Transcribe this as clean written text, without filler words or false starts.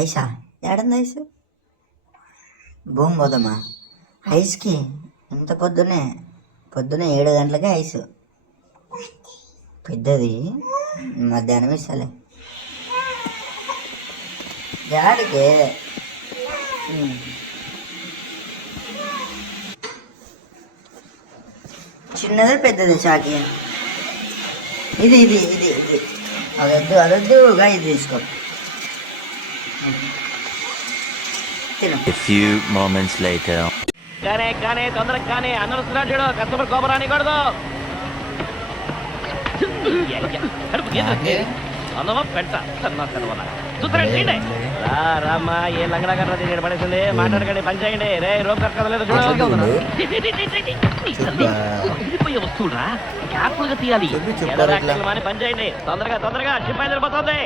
ఐసా ఏడుంది ఐసు భూమి పోదామా ఐస్కి ఇంత పొద్దునే 7 గంటలకే ఐసు పెద్దది మధ్యాహ్నం ఇస్తలే జాడికే చిన్నది పెద్దది చాకి ఇది ఇది ఇది ఇది అదొద్దుగా ఇది తీసుకో A few moments later. కానీ తొందరగా కానీ అందరూ వస్తున్నాడు చూడు కస్టమర్ కోపరాని కూడదు అన్నమా పెడతా రామ్మా ఏ లంగడా కర్ర తిరిగి పడేసింది మాట్లాడకండి పని చేయండి రే రోప్ కక్కలేదు వస్తువురా క్యాప్లుగా తీయాలి పని చేయండి తొందరగా షిప్ అయిపోతుంది